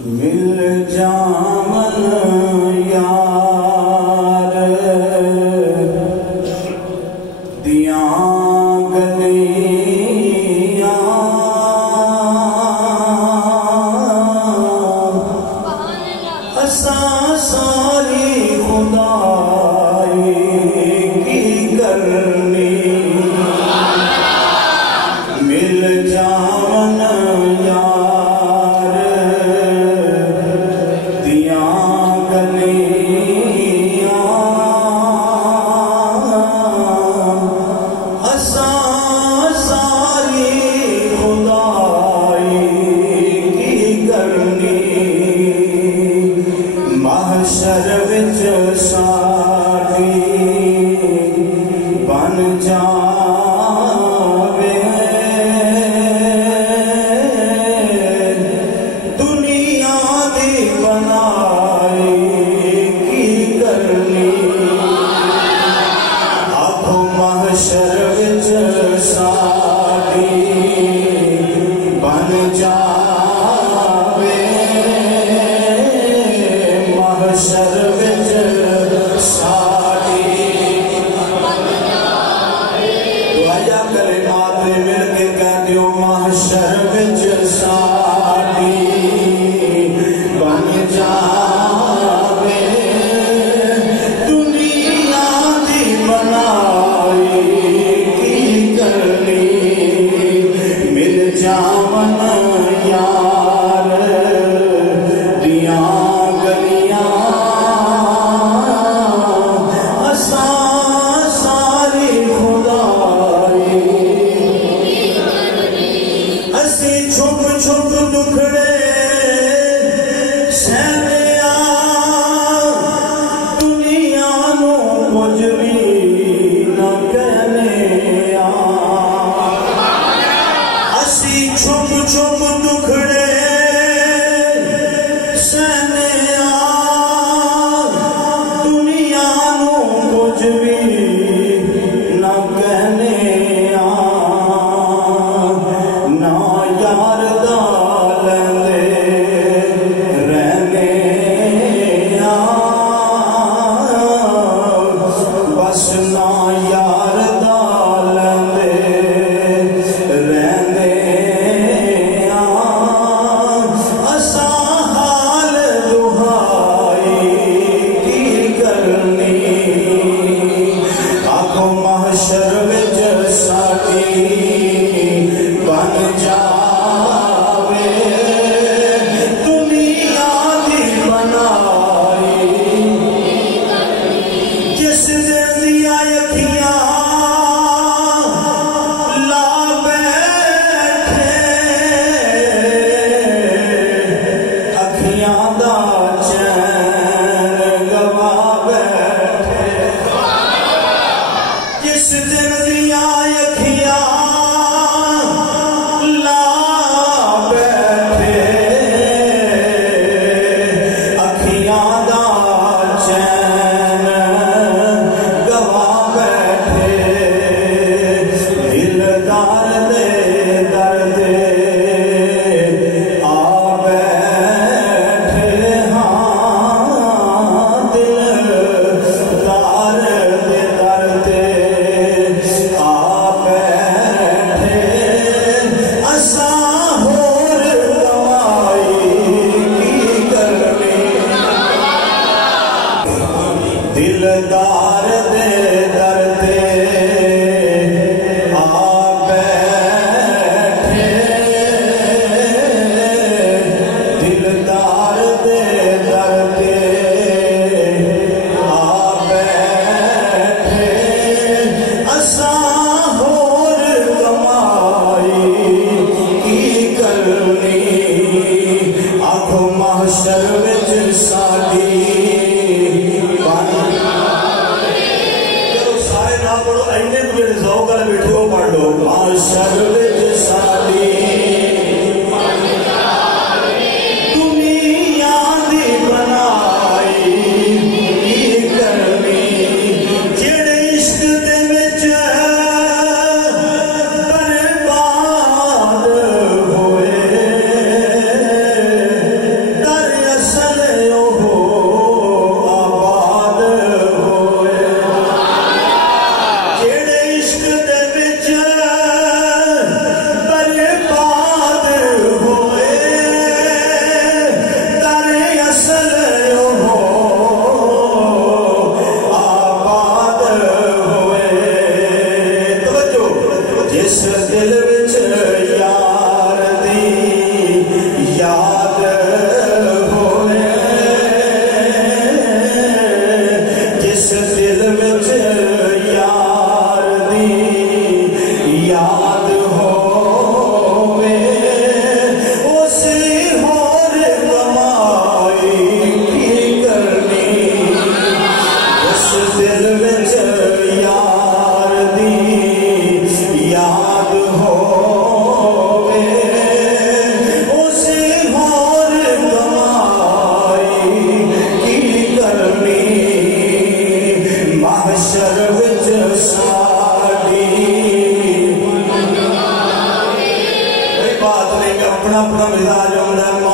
मिल जामन यार दिया गलियां असा सारी खुदाई की करनी मिल जामन यार दिया गलियां असा सारी खुदाई की करनी महशर विच साडी बन जावे दुनिया दी बनाई की करनी आखो महशर विच साडी बन जावे महशर विच साडी दुआया कलिमात मिल के कह दियो महशर विच साडी बन जा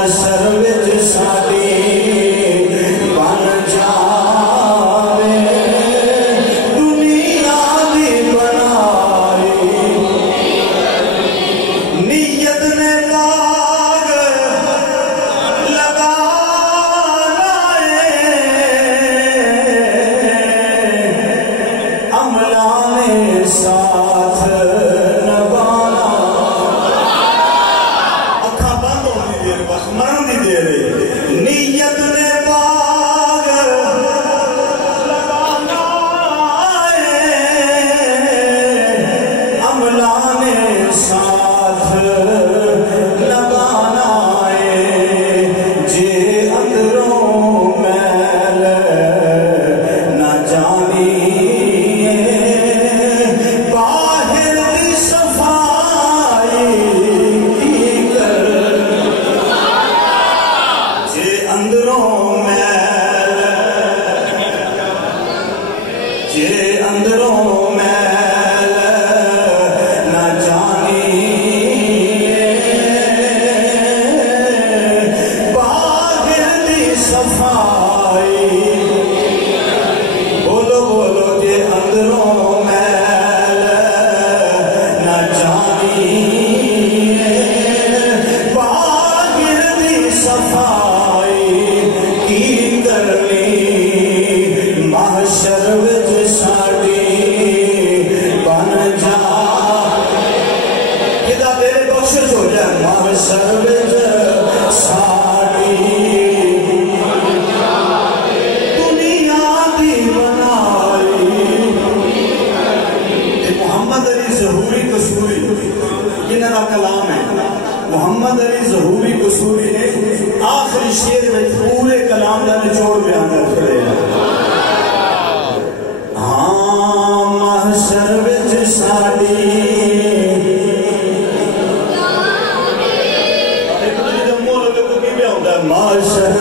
माशर विच साडी बन जावे दुनिया दी बनाई नीयत ने बाग लगाना अमला ने साथ नभाना अखा बंद होने देर बस मरण दी देर नीयत ने बाग लगाना अमला ने साथ लगाना जे अंदरों मैल न जानी बाहर दी सफाई कर जे अंदरों मैल जे अंदरों मैल न जानी बाहर दी सफाई बोलो बोलो जे अंदरों मैल न जानी बाहर दी सफाई की करनी महशर विच साडी बन जा किदा तेरे बख्शिश हो जाए महशर विच साडी दुनिया दी बनाई मोहम्मद अली ज़हूरी कसूरी इन्हां दा कलाम है मोहम्मद अली ज़हूरी कसूरी ने आखिरी शेर में पूरे कलाम का निचोड़ बयान कर छड़े हाँ महशर विच साडी एक दूजे दे मुंह लगे तो की होता है महशर